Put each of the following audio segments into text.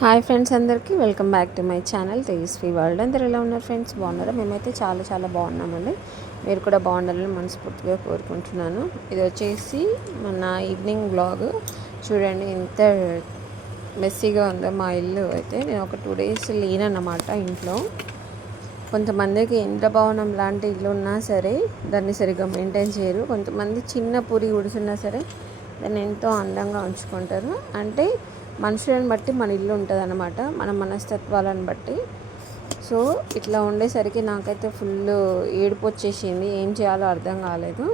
Hi friends, అందరికీ welcome back to my channel Tejaswi world. అందరు ఎలా ఉన్నారు ఫ్రెండ్స్? బాగున్నారా? మేమైతే చాలా చాలా బాగున్నామండి. మీరు కూడా బాగుండాలని మనస్ఫూర్తిగా కోరుకుంటున్నాను. ఇది వచ్చేసి మన ఈవినింగ్ బ్లాగ్. చూడండి ఎంత మెస్సీగా ఉందో మా ఇల్లు. అయితే నేను ఒక 2 days లేనన్నమాట ఇంట్లో. కొంతమందికి ఇంద్ర భవనం లాంటి ఇల్లు ఉన్నా సరే దాన్ని సరిగ్గా మెయింటైన్ చేయరు. కొంతమంది చిన్న పూరి గుడిసున్నా సరే దాన్ని ఎంతో అందంగా ఉంచుకుంటారు. అంటే మనుషులను బట్టి మన ఇల్లు ఉంటుంది అన్నమాట, మన మనస్తత్వాలను బట్టి. సో ఇట్లా ఉండేసరికి నాకైతే ఫుల్ ఏడుపు వచ్చేసింది. ఏం చేయాలో అర్థం కాలేదు.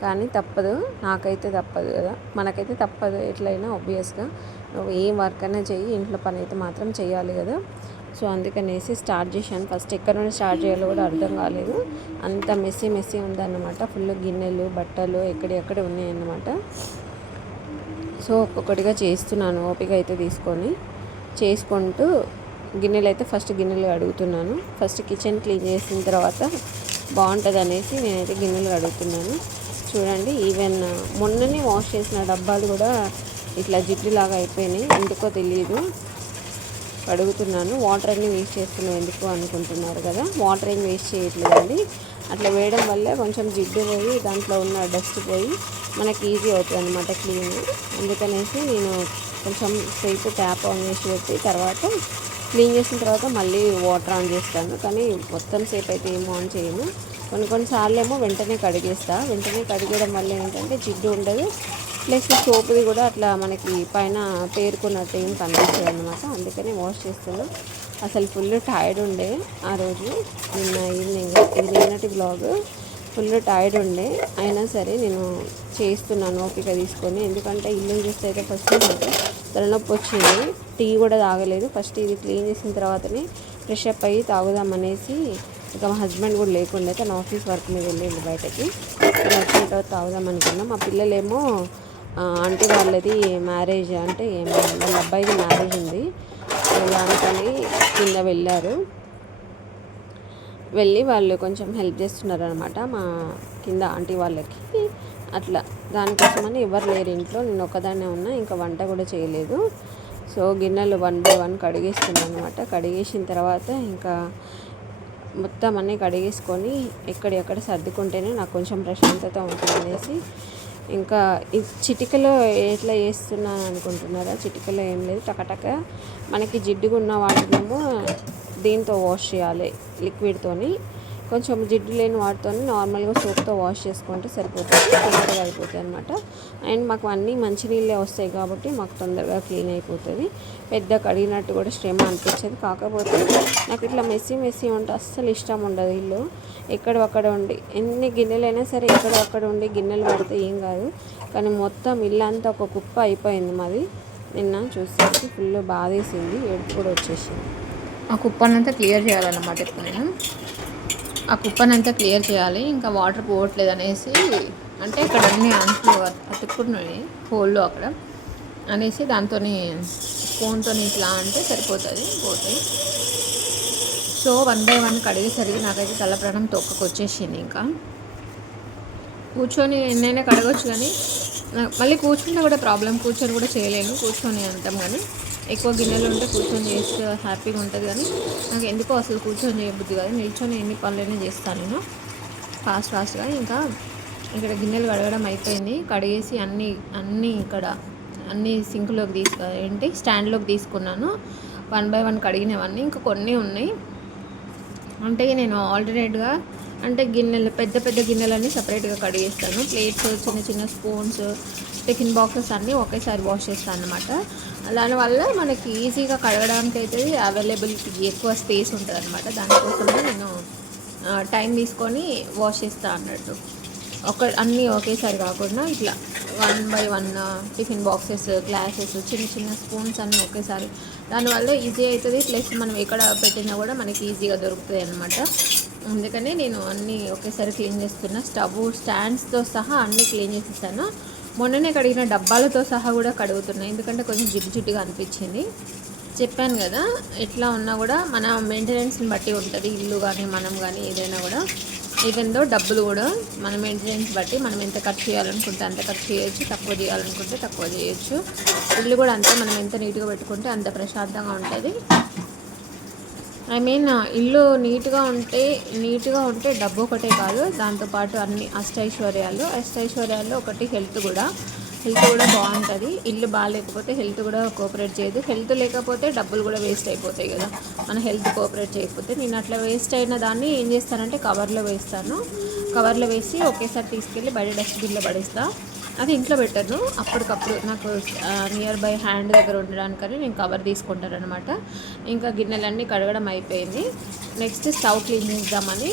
కానీ తప్పదు, నాకైతే తప్పదు కదా, మనకైతే తప్పదు. ఎట్లయినా ఆబ్వియస్గా నువ్వు ఏం వర్క్ అయినా చెయ్యి, ఇంట్లో పని అయితే మాత్రం చేయాలి కదా. సో అందుకనేసి స్టార్ట్ చేశాను. ఫస్ట్ ఎక్కడ నుండి స్టార్ట్ చేయాలో కూడా అర్థం కాలేదు. అంత మెస్సీ ఉందన్నమాట. ఫుల్ గిన్నెలు బట్టలు ఎక్కడెక్కడ ఉన్నాయన్నమాట. సో ఒక్కొక్కటిగా చేస్తున్నాను, ఓపిక అయితే తీసుకొని చేసుకుంటూ. గిన్నెలు అయితే ఫస్ట్ గిన్నెలు కడుగుతున్నాను. ఫస్ట్ కిచెన్ క్లీన్ చేసిన తర్వాత బాగుంటుంది అనేసి నేనైతే గిన్నెలు కడుగుతున్నాను. చూడండి, ఈవెన్ మొన్ననే వాష్ చేసిన డబ్బాలు కూడా ఇట్లా జిడ్డులాగా అయిపోయినాయి. ఎందుకో తెలియదు. కడుగుతున్నాను. వాటర్ అన్నీ వేస్ట్ చేస్తున్నాం ఎందుకు అనుకుంటున్నారు కదా, వాటర్ ఏం వేస్ట్ చేయట్లేదండి. అట్లా వేయడం వల్ల కొంచెం జిడ్డు పోయి దాంట్లో ఉన్న డస్ట్ పోయి మనకి ఈజీ అవుతుంది అనమాట క్లీన్. అందుకనేసి నేను కొంచెం సేపు ట్యాప్ ఆన్ చేసి పెట్టి తర్వాత క్లీన్ చేసిన తర్వాత మళ్ళీ వాటర్ ఆన్ చేస్తాను. కానీ మొత్తం సేపు అయితే ఏమో ఆన్ చేయను. కొన్నిసార్లు ఏమో వెంటనే కడిగేస్తాను. వెంటనే కడిగేయడం వల్ల ఏంటంటే జిడ్డు ఉండదు, ప్లస్ సోపుది కూడా అట్లా మనకి పైన పేరుకున్నట్టు ఏం కనిపించదు అనమాట. అందుకని వాష్ చేస్తాను. అసలు ఫుల్ టైర్డ్ ఉండే ఆ రోజు, నిన్న ఈవినింగ్. ఇది నిన్నటి బ్లాగ్. ఫుల్ టైర్డ్ ఉండే, అయినా సరే నేను చేస్తున్నాను ఓపిక తీసుకొని. ఎందుకంటే ఇల్లు చూస్తే అయితే ఫస్ట్ తలనొప్పి వచ్చింది. టీ కూడా తాగలేదు. ఫస్ట్ ఇది క్లీన్ చేసిన తర్వాతనే ఫ్రెష్ అప్ అయ్యి తాగుదామనేసి. ఇక మా హస్బెండ్ కూడా లేకుండా తన ఆఫీస్ వర్క్ మీద వెళ్ళింది బయటకి. నేను వచ్చిన తర్వాత తాగుదాం అనుకున్నాం. మా పిల్లలేమో ఆంటీ వాళ్ళది మ్యారేజ్, అంటే వాళ్ళ అబ్బాయిది మ్యారేజ్ ఉంది, దానికని కింద వెళ్ళి వాళ్ళు కొంచెం హెల్ప్ చేస్తున్నారు అనమాట మా కింద ఆంటీ వాళ్ళకి. అట్లా దానికోసమని ఎవరు లేరు ఇంట్లో, నేను ఒకదాన్నే ఉన్నా. ఇంకా వంట కూడా చేయలేదు. సో గిన్నెలు 1 by 1 కడిగేస్తున్నాను అనమాట. కడిగేసిన తర్వాత ఇంకా మొత్తం అన్నీ కడిగేసుకొని ఎక్కడెక్కడ సర్దుకుంటేనే నాకు కొంచెం ప్రశాంతత ఉంటుంది అనేసి. ఇంకా చిటికలో ఎట్లా చేస్తున్నాను అనుకుంటున్నారా? చిటికలో ఏం లేదు, టకటక మనకి జిడ్డుగా ఉన్న వాటినేమో దీంతో వాష్ చేయాలి, లిక్విడ్తోని. కొంచెం జిడ్డు లేని వాటితో నార్మల్గా సోప్తో వాష్ చేసుకుంటే సరిపోతుంది, తొందరగా అయిపోతుంది అనమాట. అండ్ మాకు అన్నీ మంచినీళ్ళే వస్తాయి కాబట్టి మాకు తొందరగా క్లీన్ అయిపోతుంది. పెద్ద కడిగినట్టు కూడా శ్రమ అనిపించదు. కాకపోతే నాకు ఇట్లా మెస్సీ ఉంటే అస్సలు ఇష్టం ఉండదు. ఇల్లు ఎక్కడొక్కడ ఉండి, ఎన్ని గిన్నెలైనా సరే ఎక్కడొక్కడ ఉండి గిన్నెలు పడితే ఏం కాదు. కానీ మొత్తం ఇల్లంతా ఒక కుప్ప అయిపోయింది మాది. నిన్న చూసేసి ఫుల్ బాధేసింది, ఏడుపు కూడా వచ్చేసింది. ఆ కుప్పనంతా క్లియర్ చేయాలన్నమాట. ఇప్పుడు నేను ఆ కుప్పనంతా క్లియర్ చేయాలి. ఇంకా వాటర్ పోవట్లేదు అనేసి, అంటే ఇక్కడ అన్ని అంట్లు అతుక్కున్నాయి హోల్లో అక్కడ అనేసి దాంతో స్పూన్తో ఇట్లా అంటే సరిపోతుంది, పోతాయి. సో 1 by 1 కడిగేసరికి నాకైతే తల ప్రాణం తొక్కకొచ్చేసింది. ఇంకా కూర్చొని ఎన్నైనా కడగొచ్చు, కానీ మళ్ళీ కూర్చుంటే కూడా ప్రాబ్లం. కూర్చొని కూడా చేయలేను, కూర్చొని అంటాం. కానీ ఎక్కువ గిన్నెలు ఉంటే కూర్చొని చేస్తే హ్యాపీగా ఉంటుంది. కానీ నాకు ఎందుకో అసలు కూర్చొని చేయబుద్ధి కాదు. నిల్చొని ఎన్ని పనులైనా చేస్తాను నేను ఫాస్ట్గా. ఇంకా ఇక్కడ గిన్నెలు కడగడం అయిపోయింది. కడిగేసి అన్నీ ఇక్కడ అన్నీ సింక్లోకి స్టాండ్లోకి తీసుకున్నాను. 1 by 1 కడిగినవన్నీ. ఇంకా కొన్ని ఉన్నాయి. అంటే నేను ఆల్టర్నేట్గా అంటే గిన్నెలు, పెద్ద గిన్నెలన్నీ సపరేట్గా కడిగేస్తాను. ప్లేట్స్, చిన్న స్పూన్స్, టిఫిన్ బాక్సెస్ అన్నీ ఒకేసారి వాష్ చేస్తాను అనమాట. దానివల్ల మనకి ఈజీగా కడగడానికి అయితే అవైలబిలిటీ ఎక్కువ స్పేస్ ఉంటుంది అనమాట. దానికోసమే నేను టైం తీసుకొని వాష్ చేస్తాను అన్నట్టు. అన్నీ ఒకేసారి కాకుండా ఇట్లా 1 by 1 టిఫిన్ బాక్సెస్, గ్లాసెస్, చిన్న స్పూన్స్ అన్నీ ఒకేసారి. దానివల్ల ఈజీ అవుతుంది. ప్లస్ మనం ఎక్కడ పెట్టినా కూడా మనకి ఈజీగా దొరుకుతుంది అనమాట. అందుకనే నేను అన్నీ ఒకేసారి క్లీన్ చేస్తున్నా. స్టాండ్స్తో సహా అన్నీ క్లీన్ చేసేసాను. మొన్ననే కడిగిన డబ్బాలతో సహా కూడా కడుగుతున్నాయి, ఎందుకంటే కొంచెం జిడ్డుగా అనిపించింది. చెప్పాను కదా, ఎట్లా ఉన్నా కూడా మన మెయింటెనెన్స్ని బట్టి ఉంటుంది ఇల్లు కానీ మనం కానీ ఏదైనా కూడా. ఈవెన్ దో డబ్బులు కూడా మన మెయింటెనెన్స్ బట్టి మనం ఎంత ఖర్చు చేయాలనుకుంటే అంత ఖర్చు చేయొచ్చు, తక్కువ చేయాలనుకుంటే తక్కువ చేయొచ్చు. ఇల్లు కూడా అంతే, మనం ఎంత నీట్గా పెట్టుకుంటే అంత ప్రశాంతంగా ఉంటుంది. ఐ మీన్ ఇల్లు నీట్గా ఉంటే డబ్బు ఒకటే కాదు, దాంతోపాటు అన్ని అష్టైశ్వర్యాల్లో ఒకటి హెల్త్ కూడా బాగుంటుంది. ఇల్లు బాగాలేకపోతే హెల్త్ కూడా కోఆపరేట్ చేయదు. హెల్త్ లేకపోతే డబ్బులు కూడా వేస్ట్ అయిపోతాయి కదా, మన హెల్త్ కోఆపరేట్ చేయకపోతే. నేను అట్లా వేస్ట్ అయిన దాన్ని ఏం చేస్తానంటే కవర్లో వేసి ఒకేసారి తీసుకెళ్ళి బయట డస్ట్బిన్లో పడేస్తాను. అది ఇంట్లో పెట్టను, అప్పటికప్పుడు నాకు నియర్ బై హ్యాండ్ దగ్గర ఉండడానికని నేను కవర్ తీసుకుంటాను అనమాట. ఇంకా గిన్నెలన్నీ కడగడం అయిపోయింది. నెక్స్ట్ స్టవ్ క్లీన్ చేద్దామని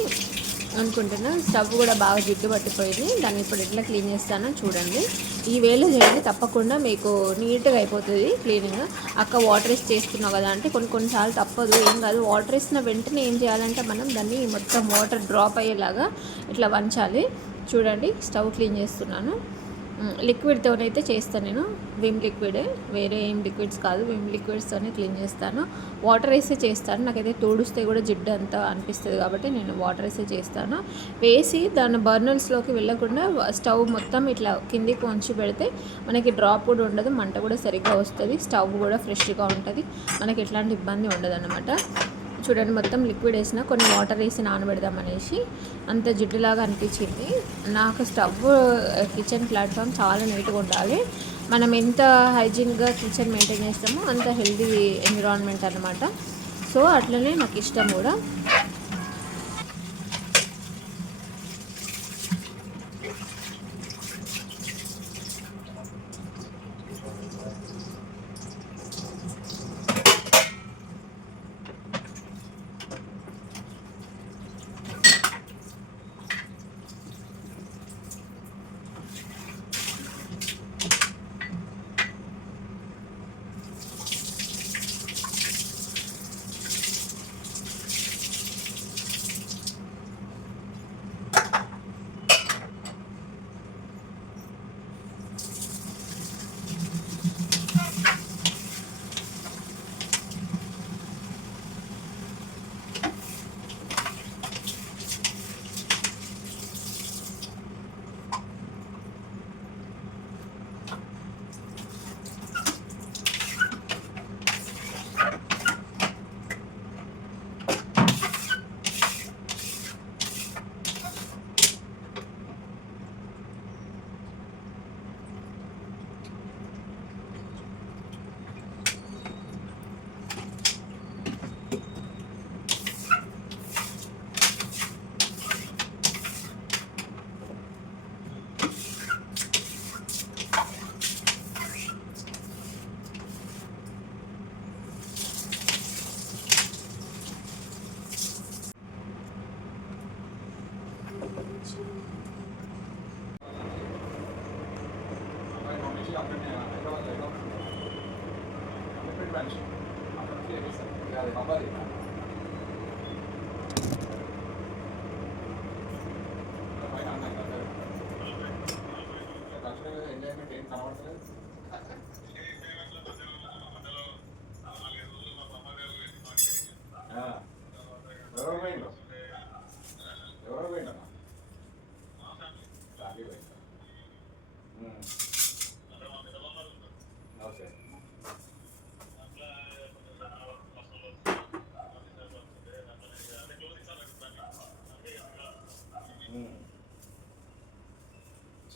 అనుకుంటున్నా. స్టవ్ కూడా బాగా జిడ్డు పట్టిపోయింది, దాన్ని ఇప్పుడు ఎట్లా క్లీన్ చేస్తానో చూడండి. ఈ వేళ చేయండి, తప్పకుండా మీకు నీట్గా అయిపోతుంది క్లీనింగ్. అక్క వాటర్ వేసి చేస్తున్నావు కదా అంటే కొన్నిసార్లు తప్పదు, ఏం కాదు. వాటర్ వేసిన వెంటనే ఏం చేయాలంటే మనం దాన్ని మొత్తం వాటర్ డ్రాప్ అయ్యేలాగా ఇట్లా వంచాలి. చూడండి, స్టవ్ క్లీన్ చేస్తున్నాను. లిక్విడ్తోనైతే చేస్తాను నేను, విమ్ లిక్విడే, వేరే ఏం లిక్విడ్స్ కాదు, విమ్ లిక్విడ్స్తోనే క్లీన్ చేస్తాను. వాటర్ వేసే చేస్తాను, నాకైతే తోడుస్తే కూడా జిడ్డు అంతా అనిపిస్తుంది కాబట్టి నేను వాటర్ వేసే చేస్తాను. వేసి దాన్ని బర్నర్స్లోకి వెళ్ళకుండా స్టవ్ మొత్తం ఇట్లా కిందికి వంచి పెడితే మనకి డ్రాప్ కూడా ఉండదు, మంట కూడా సరిగ్గా వస్తుంది, స్టవ్ కూడా ఫ్రెష్గా ఉంటుంది, మనకి ఎట్లాంటి ఇబ్బంది ఉండదు అన్నమాట. చూడండి, మొత్తం లిక్విడ్ వేసిన, కొన్ని వాటర్ వేసి నానబెడదామనేసి అంత జిడ్డులాగా అనిపించింది నాకు. స్టవ్ కిచెన్ ప్లాట్ఫామ్ చాలా నీట్గా ఉండాలి. మనం ఎంత హైజీన్గా కిచెన్ మెయింటైన్ చేస్తామో అంత హెల్తీ ఎన్విరాన్మెంట్ అనమాట. సో అట్లనే నాకు ఇష్టం కూడా.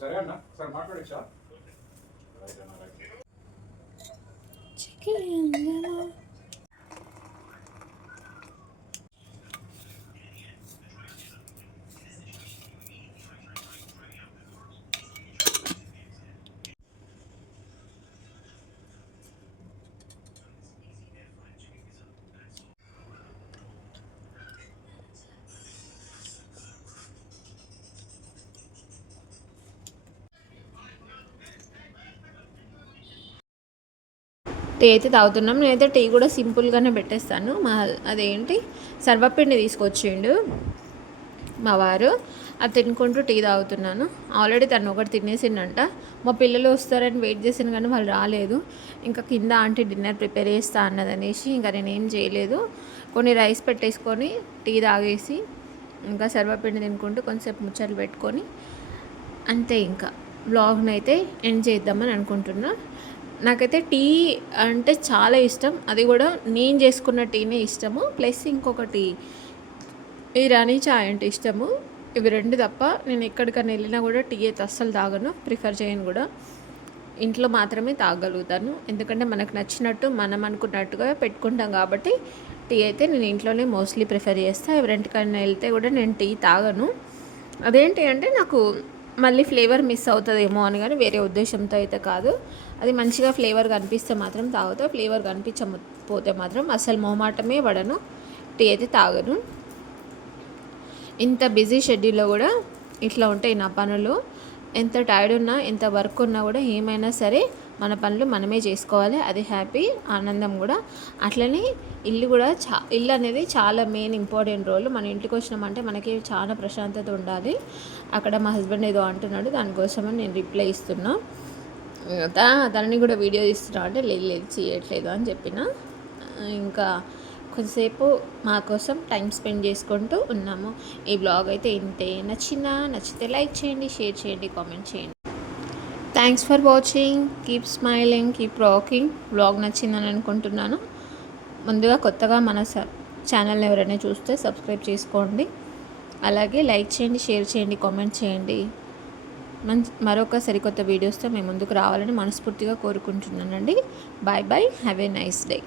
సరే అన్న, సరే మాట్లాడచ్చా? రైట్ అన్న, రైట్. టీ అయితే తాగుతున్నాం. నేనైతే టీ కూడా సింపుల్గానే పెట్టేస్తాను. అదేంటి సర్వపిండి తీసుకొచ్చిండు మా వారు, అది తినుకుంటూ టీ తాగుతున్నాను. ఆల్రెడీ తను ఒకటి తినేసిండంట. మా పిల్లలు వస్తారని వెయిట్ చేసాను కానీ వాళ్ళు రాలేదు. ఇంకా కింద ఆంటీ డిన్నర్ ప్రిపేర్ చేస్తా అన్నదనేసి ఇంకా నేనేం చేయలేదు. కొన్ని రైస్ పెట్టేసుకొని టీ తాగేసి ఇంకా సర్వపిండి తినుకుంటూ కొంచెంసేపు ముచ్చట్లు పెట్టుకొని అంతే. ఇంకా వ్లాగ్ని అయితే ఎండ్ చేద్దామని అనుకుంటున్నా. నాకైతే టీ అంటే చాలా ఇష్టం, అది కూడా నేను చేసుకున్న టీనే ఇష్టము, ప్లస్ ఇంకొకటి ఇరానీ చాయ్ అంటే ఇష్టము. ఇవి రెండు తప్ప నేను ఎక్కడికైనా వెళ్ళినా కూడా టీ అయితే అస్సలు తాగను, ప్రిఫర్ చేయను కూడా. ఇంట్లో మాత్రమే తాగలుగుతాను, ఎందుకంటే మనకు నచ్చినట్టు మనం అనుకున్నట్టుగా పెట్టుకుంటాం కాబట్టి టీ అయితే నేను ఇంట్లోనే మోస్ట్లీ ప్రిఫర్ చేస్తాను. ఎవరింటికైనా వెళ్తే కూడా నేను టీ తాగను. అదేంటి అంటే నాకు మళ్ళీ ఫ్లేవర్ మిస్ అవుతుందేమో అని, కానీ వేరే ఉద్దేశంతో అయితే కాదు. అది మంచిగా ఫ్లేవర్ కనిపిస్తే మాత్రం తాగుతా, ఫ్లేవర్ కనిపించకపోతే మాత్రం అసలు మొహమాటమే పడను, టీ అయితే తాగను. ఇంత బిజీ షెడ్యూల్లో కూడా ఇట్లా ఉంటాయి నా పనులు. ఎంత టైర్డ్ ఉన్నా, ఎంత వర్క్ ఉన్నా కూడా ఏమైనా సరే మన పనులు మనమే చేసుకోవాలి, అది హ్యాపీ, ఆనందం కూడా. అట్లనే ఇల్లు కూడా ఇల్లు అనేది చాలా మెయిన్ ఇంపార్టెంట్ రోల్. మన ఇంటికి వచ్చినామంటే మనకి చాలా ప్రశాంతత ఉండాలి. అక్కడ మా హస్బెండ్ ఏదో అంటున్నాడు, దానికోసమని నేను రిప్లై ఇస్తున్నా. తనని కూడా వీడియో తీస్తున్నా అంటే లేదు చేయట్లేదు అని చెప్పిన. ఇంకా కొంతసేపు మా కోసం టైం స్పెండ్ చేసుకుంటూ ఉన్నాము. ఈ బ్లాగ్ అయితే ఇంతే. నచ్చితే లైక్ చేయండి, షేర్ చేయండి, కామెంట్ చేయండి. Thanks for watching. Keep smiling, keep rocking. Blog నచ్చిందని అనుకుంటున్నాను. ముందుగా కొత్తగా మన ఛానల్ని ఎవరైనా చూస్తే సబ్స్క్రైబ్ చేసుకోండి, అలాగే లైక్ చేయండి, షేర్ చేయండి, కామెంట్ చేయండి. మరొక సరికొత్త వీడియోస్తో మేము ముందుకు రావాలని మనస్ఫూర్తిగా కోరుకుంటున్నానండి. Bye bye, have a nice day.